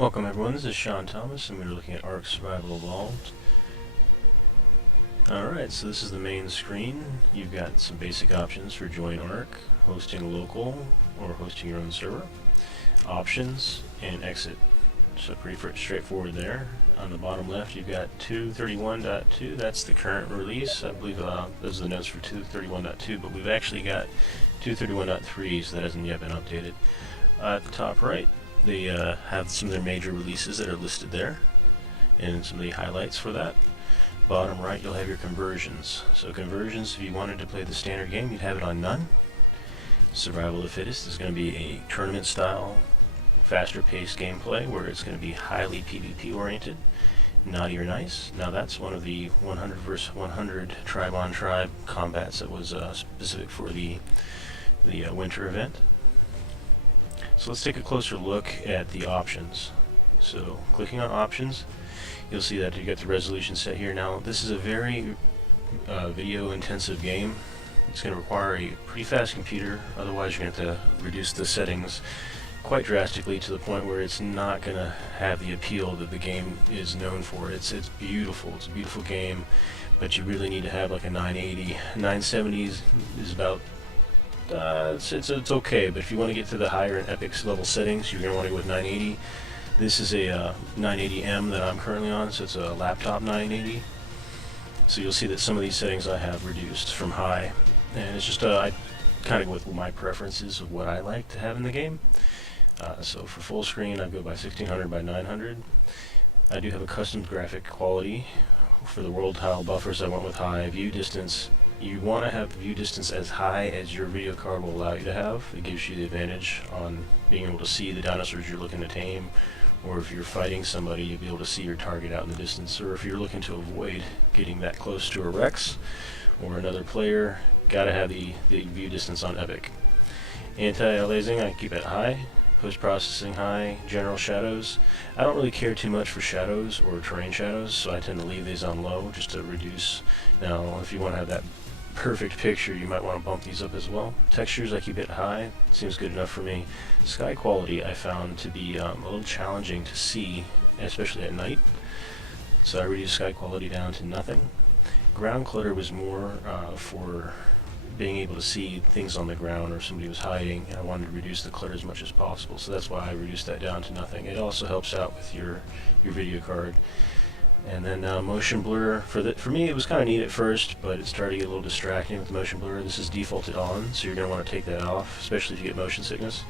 Welcome everyone, this is Sean Thomas and we're looking at ARK Survival Evolved. Alright, so this is the main screen. You've got some basic options for join ARK, hosting local or hosting your own server, options, and exit. So pretty straightforward there. On the bottom left you've got 2.31.2, that's the current release. I believe those are the notes for 2.31.2, but we've actually got 2.31.3, so that hasn't yet been updated. At the top right, they have some of their major releases that are listed there, and some of the highlights for that. Bottom right, you'll have your conversions. So conversions, if you wanted to play the standard game, you'd have it on none. Survival of the Fittest is going to be a tournament-style, faster-paced gameplay where it's going to be highly PvP oriented, naughty or nice. Now that's one of the 100 versus 100 tribe-on-tribe combats that was specific for the winter event. So let's take a closer look at the options. So clicking on options, you'll see that you get the resolution set here. Now this is a very video intensive game. It's going to require a pretty fast computer, otherwise you're going to have to reduce the settings quite drastically to the point where it's not going to have the appeal that the game is known for. It's beautiful, it's a beautiful game, but you really need to have like a 980. 970 is about it's okay, but if you want to get to the higher and epic level settings, you're going to want to go with 980. This is a 980M that I'm currently on, so it's a laptop 980. So you'll see that some of these settings I have reduced from high, and it's just I kind of go with my preferences of what I like to have in the game. So for full screen, I go by 1600 by 900. I do have a custom graphic quality. For the world tile buffers, I went with high. View distance, you want to have view distance as high as your video card will allow you to have. It gives you the advantage on being able to see the dinosaurs you're looking to tame, or if you're fighting somebody, you'll be able to see your target out in the distance, or if you're looking to avoid getting that close to a Rex or another player, gotta have the view distance on epic. Anti-aliasing, I keep it high. Post-processing high. General shadows, I don't really care too much for shadows or terrain shadows, so I tend to leave these on low just to reduce. Now if you want to have that perfect picture, you might want to bump these up as well. Textures, I keep it high, seems good enough for me. Sky quality I found to be a little challenging to see, especially at night, so I reduced sky quality down to nothing. Ground clutter was more for being able to see things on the ground or if somebody was hiding. I wanted to reduce the clutter as much as possible, so that's why I reduced that down to nothing. It also helps out with your video card. And then motion blur, for me it was kind of neat at first, but it started to get a little distracting with motion blur. This is defaulted on, so you're going to want to take that off, especially if you get motion sickness.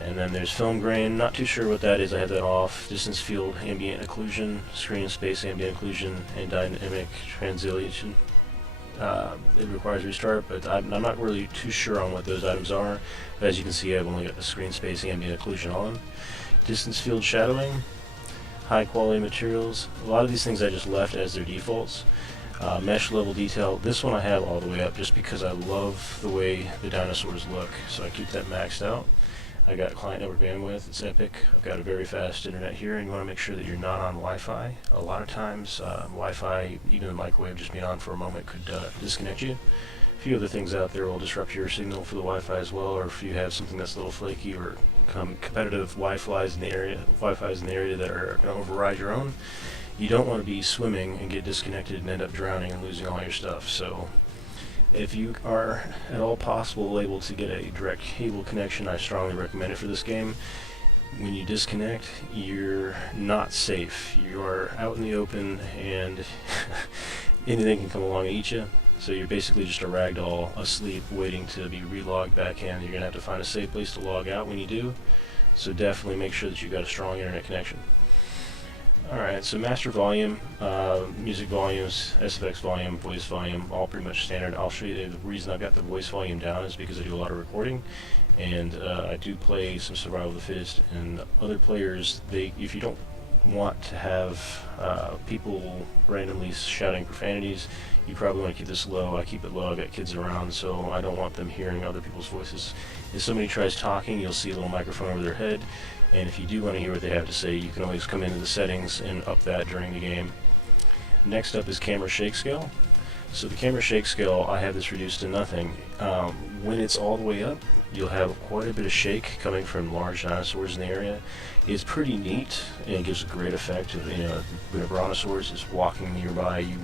And then there's film grain, not too sure what that is, I have that off. Distance field ambient occlusion, screen space ambient occlusion, and dynamic translation. It requires restart, but I'm not really too sure on what those items are. But as you can see, I've only got the screen space ambient occlusion on. Distance field shadowing, high quality materials. A lot of these things I just left as their defaults. Mesh level detail, this one I have all the way up just because I love the way the dinosaurs look, so I keep that maxed out. I got client network bandwidth, it's epic. I've got a very fast internet here, and you want to make sure that you're not on Wi-Fi. A lot of times Wi-Fi, even the microwave just being on for a moment, could disconnect you. A few other things out there will disrupt your signal for the Wi-Fi as well, or if you have something that's a little flaky or competitive Wi-Fi's in the area that are going to override your own, you don't want to be swimming and get disconnected and end up drowning and losing all your stuff. So if you are at all possible able to get a direct cable connection, I strongly recommend it for this game. When you disconnect, you're not safe. You are out in the open and anything can come along and eat you. So you're basically just a ragdoll asleep waiting to be relogged back in. You're going to have to find a safe place to log out when you do. So definitely make sure that you've got a strong internet connection. Alright, so master volume, music volumes, SFX volume, voice volume, all pretty much standard. I'll show you the reason I've got the voice volume down is because I do a lot of recording, and I do play some Survival of the Fittest, and other players, if you don't want to have people randomly shouting profanities, you probably want to keep this low. I keep it low. I've got kids around, so I don't want them hearing other people's voices. If somebody tries talking, you'll see a little microphone over their head, and if you do want to hear what they have to say, you can always come into the settings and up that during the game. Next up is camera shake scale. So the camera shake scale, I have this reduced to nothing. When it's all the way up, you'll have quite a bit of shake coming from large dinosaurs in the area. It's pretty neat, and it gives a great effect of, when a brontosaurus is walking nearby, you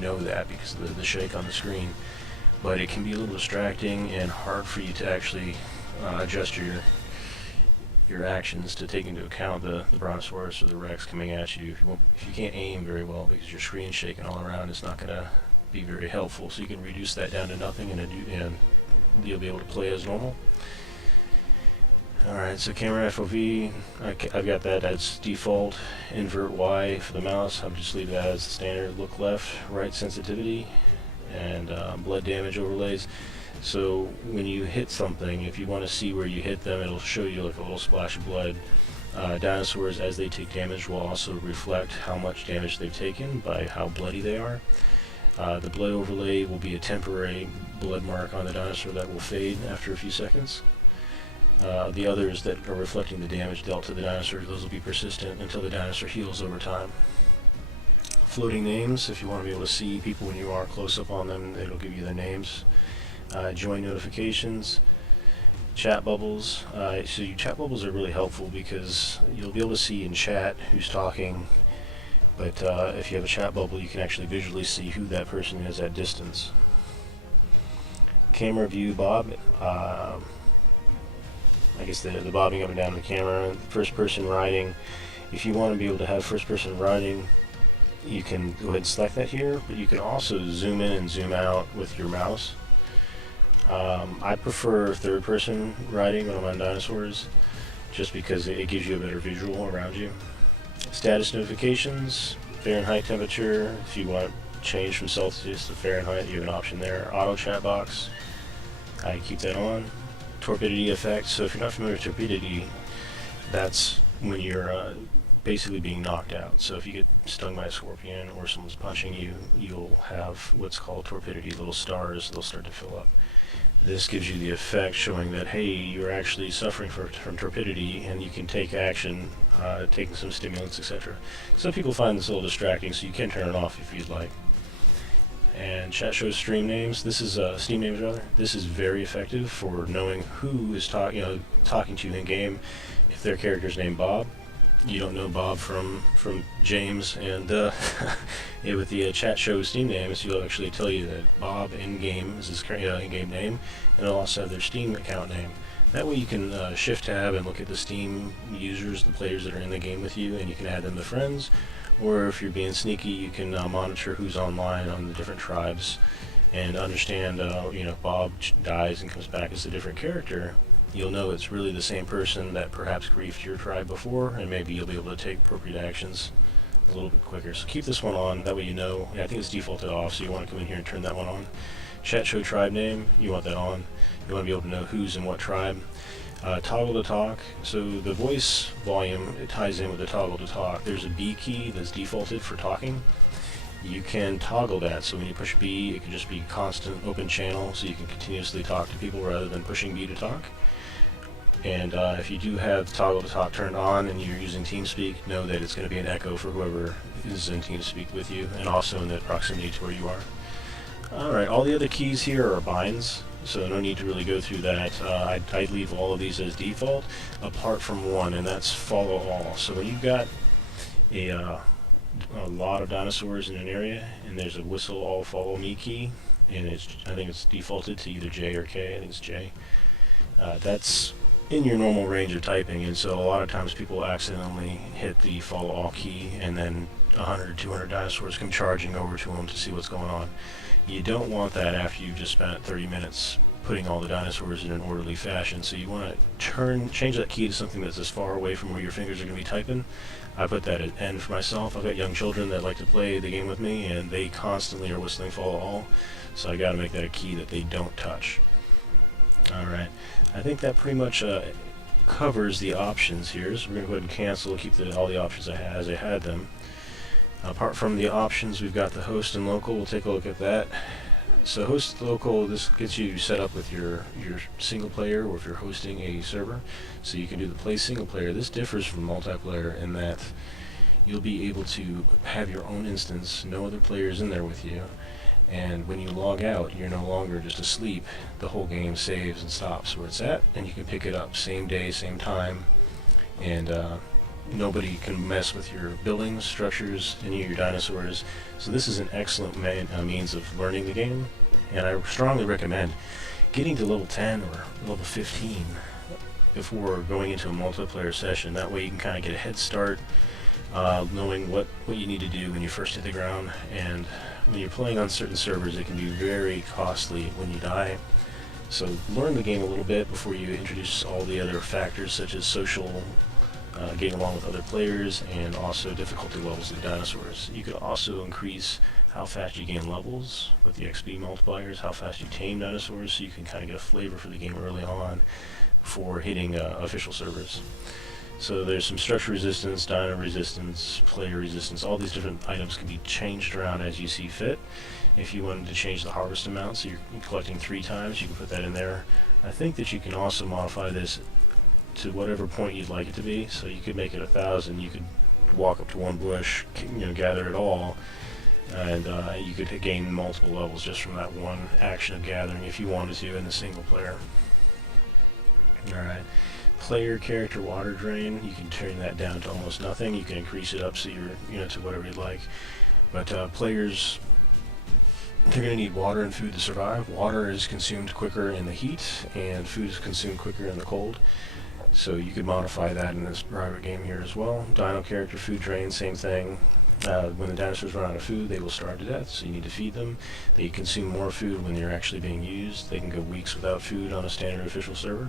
know that because of the shake on the screen. But it can be a little distracting and hard for you to actually adjust your actions to take into account the brontosaurus or the rex coming at you. If you can't aim very well because your screen's shaking all around, it's not going to be very helpful. So you can reduce that down to nothing, and you'll be able to play as normal. Alright, so camera FOV, I've got that as default. Invert Y for the mouse, I'll just leave that as the standard. Look left, right sensitivity, and blood damage overlays. So when you hit something, if you want to see where you hit them, it'll show you like a little splash of blood. Dinosaurs, as they take damage, will also reflect how much damage they've taken by how bloody they are. The blood overlay will be a temporary blood mark on the dinosaur that will fade after a few seconds. The others that are reflecting the damage dealt to the dinosaur, those will be persistent until the dinosaur heals over time. Floating names, if you want to be able to see people when you are close up on them, it'll give you their names. Join notifications, chat bubbles. So your chat bubbles are really helpful because you'll be able to see in chat who's talking, but if you have a chat bubble, you can actually visually see who that person is at distance. Camera view bob. I guess the bobbing up and down the camera. First person riding. If you want to be able to have first person riding, you can go ahead and select that here, but you can also zoom in and zoom out with your mouse. I prefer third person riding when I'm on dinosaurs, just because it gives you a better visual around you. Status notifications, Fahrenheit temperature. If you want to change from Celsius to Fahrenheit, you have an option there. Auto chat box, I keep that on. Torpidity effect. So if you're not familiar with torpidity, that's when you're basically being knocked out. So if you get stung by a scorpion or someone's punching you, you'll have what's called torpidity, little stars, they'll start to fill up. This gives you the effect showing that, hey, you're actually suffering from torpidity, and you can take action, taking some stimulants, etc. Some people find this a little distracting, so you can turn it off if you'd like. And chat shows stream names. This is Steam names rather. This is very effective for knowing who is talking to you in game. If their character's named Bob, you don't know Bob from James, and with the chat show Steam names, you'll actually tell you that Bob in game is his in-game name, and it'll also have their Steam account name. That way you can shift tab and look at the Steam users, the players that are in the game with you, and you can add them to friends. Or if you're being sneaky, you can monitor who's online on the different tribes and understand, if Bob dies and comes back as a different character, you'll know it's really the same person that perhaps griefed your tribe before, and maybe you'll be able to take appropriate actions a little bit quicker. So keep this one on, that way you know. I think it's defaulted off, so you want to come in here and turn that one on. Chat show tribe name, you want that on. You want to be able to know who's in what tribe. Toggle to talk, so the voice volume, it ties in with the toggle to talk. There's a B key that's defaulted for talking. You can toggle that, so when you push B, it can just be constant open channel, so you can continuously talk to people rather than pushing B to talk. And if you do have toggle to talk turned on and you're using TeamSpeak, know that it's going to be an echo for whoever is in TeamSpeak with you, and also in the proximity to where you are. Alright, all the other keys here are binds, so no need to really go through that. I'd leave all of these as default, apart from one, and that's follow all. So when you've got a lot of dinosaurs in an area, and there's a whistle all follow me key, and I think it's defaulted to either J or K, I think it's J. That's in your normal range of typing, and so a lot of times people accidentally hit the follow all key, and then 100, 200 dinosaurs come charging over to them to see what's going on. You don't want that after you've just spent 30 minutes putting all the dinosaurs in an orderly fashion, so you want to change that key to something that's as far away from where your fingers are going to be typing. I put that at N for myself. I've got young children that like to play the game with me, and they constantly are whistling follow all, so I got to make that a key that they don't touch. Alright, I think that pretty much covers the options here, so we're going to go ahead and cancel, keep all the options as I had them. Apart from the options, we've got the host and local. We'll take a look at that. So host local, this gets you set up with your single player, or if you're hosting a server, so you can do the play single player. This differs from multiplayer in that you'll be able to have your own instance, no other players in there with you, And when you log out, you're no longer just asleep. The whole game saves and stops where it's at, and you can pick it up same day, same time, and nobody can mess with your buildings, structures, any of your dinosaurs. So this is an excellent means of learning the game, and I strongly recommend getting to level 10 or level 15 before going into a multiplayer session. That way you can kind of get a head start, knowing what you need to do when you first hit the ground. And when you're playing on certain servers, it can be very costly when you die. So learn the game a little bit before you introduce all the other factors, such as social, getting along with other players, and also difficulty levels of the dinosaurs. You could also increase how fast you gain levels with the XP multipliers, how fast you tame dinosaurs, so you can kind of get a flavor for the game early on before hitting official servers. So there's some structure resistance, dino resistance, player resistance. All these different items can be changed around as you see fit. If you wanted to change the harvest amount, so you're collecting 3 times, you can put that in there. I think that you can also modify this to whatever point you'd like it to be. So you could make it 1,000. You could walk up to one bush, gather it all, and you could gain multiple levels just from that one action of gathering if you wanted to in the single player. Alright, player character water drain, you can turn that down to almost nothing. You can increase it up so you're to whatever you'd like. But players, they're going to need water and food to survive. Water is consumed quicker in the heat, and food is consumed quicker in the cold. So you could modify that in this private game here as well. Dino character food drain, same thing. When the dinosaurs run out of food, they will starve to death, so you need to feed them. They consume more food when they're actually being used. They can go weeks without food on a standard official server.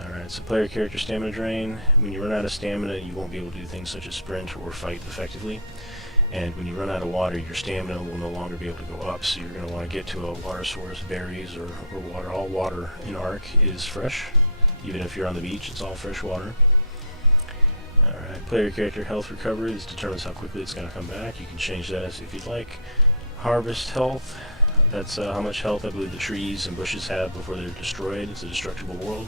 Alright, so player character stamina drain. When you run out of stamina, you won't be able to do things such as sprint or fight effectively. And when you run out of water, your stamina will no longer be able to go up, so you're going to want to get to a water source, berries, or water. All water in ARK is fresh. Even if you're on the beach, it's all fresh water. Alright, player character health recovery. This determines how quickly it's going to come back. You can change that as if you'd like. Harvest health. That's how much health I believe the trees and bushes have before they're destroyed. It's a destructible world.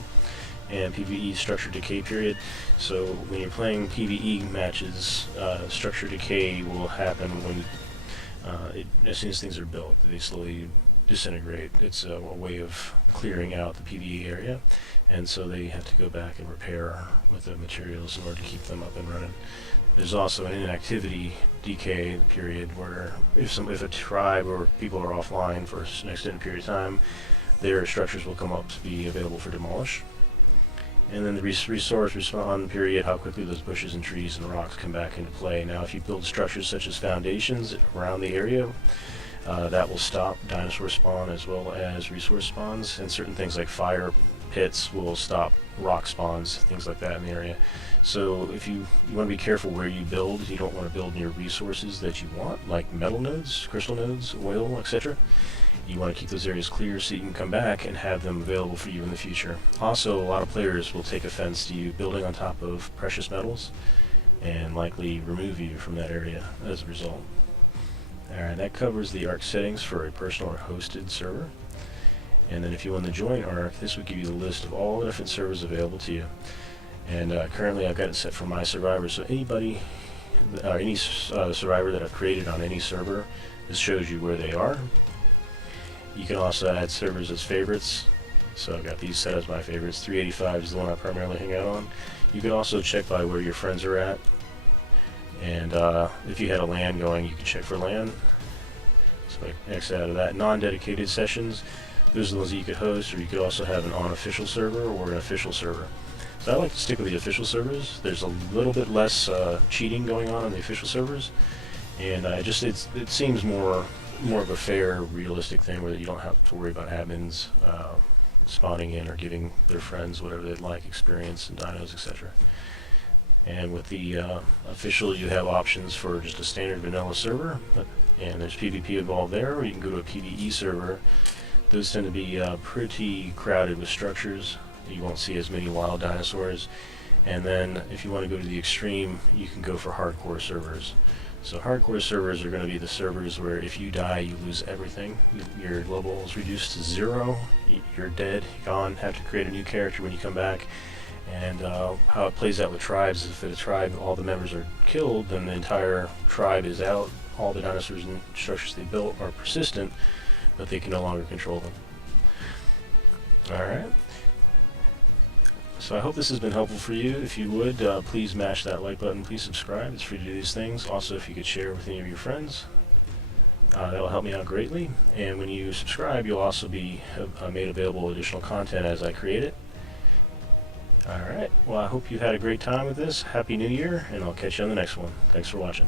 And PvE structure decay period. So when you're playing PvE matches, structure decay will happen when as soon as things are built. They slowly disintegrate. It's a way of clearing out the PvE area, and so they have to go back and repair with the materials in order to keep them up and running. There's also an inactivity decay period where if a tribe or people are offline for an extended period of time, their structures will come up to be available for demolish. And then the resource respawn period, how quickly those bushes and trees and rocks come back into play. Now if you build structures such as foundations around the area, that will stop dinosaur spawn as well as resource spawns, and certain things like fire pits will stop rock spawns, things like that in the area. So if you want to be careful where you build. You don't want to build near resources that you want, like metal nodes, crystal nodes, oil, etc. You want to keep those areas clear so you can come back and have them available for you in the future. Also, a lot of players will take offense to you building on top of precious metals and likely remove you from that area as a result. Alright, that covers the ARK settings for a personal or hosted server. And then if you want to join ARK, this would give you the list of all the different servers available to you. And currently I've got it set for my survivor, so anybody, any survivor that I've created on any server, this shows you where they are. You can also add servers as favorites, so I've got these set as my favorites. 385 is the one I primarily hang out on. You can also check by where your friends are at, and if you had a LAN going, you can check for LAN. So I X out of that. Non-dedicated sessions, those are the ones that you could host, or you could also have an unofficial server or an official server. So I like to stick with the official servers. There's a little bit less cheating going on the official servers, and it seems more of a fair, realistic thing where you don't have to worry about admins spawning in or giving their friends whatever they'd like, experience and dinos, etc. And with the official, you have options for just a standard vanilla server, and there's PvP involved there, or you can go to a PvE server. Those tend to be pretty crowded with structures. You won't see as many wild dinosaurs. And then if you want to go to the extreme, you can go for hardcore servers. So hardcore servers are going to be the servers where if you die, you lose everything. Your level is reduced to 0, you're dead, gone, have to create a new character when you come back. And how it plays out with tribes is if in a tribe all the members are killed, then the entire tribe is out all the dinosaurs and structures they built are persistent, but they can no longer control them. Alright. So I hope this has been helpful for you. If you would, please mash that like button, please subscribe. It's free to do these things. Also, if you could share with any of your friends, that will help me out greatly. And when you subscribe, you'll also be made available additional content as I create it. Alright, well I hope you've had a great time with this. Happy New Year, and I'll catch you on the next one. Thanks for watching.